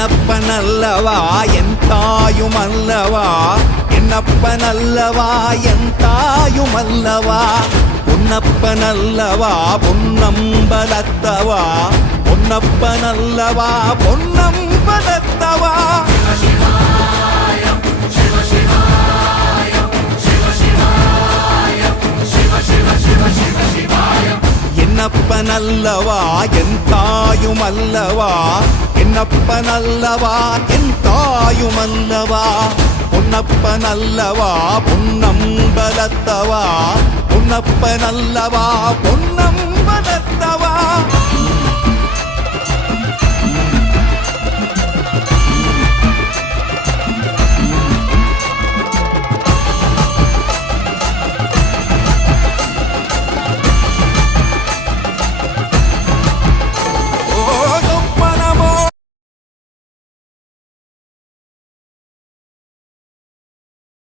என்னப்பனல்லவா என் தாயுமல்லவா, என்னப்பனல்லவா என் தாயுமல்லவா, பொன்னப்பனல்லவா பொன்னம்பலத்தவா, பொன்னப்பனல்லவா பொன்னம்பலத்தவா. என்னப்பனல்லவா என் தாயுமல்லவா, என்னப்பனல்லவா என் தாயுமல்லவா, பொன்னப்பனல்லவா பொன்னம்பலத்தவா, பொன்னப்பனல்லவா பொன்னம்பலத்தவா.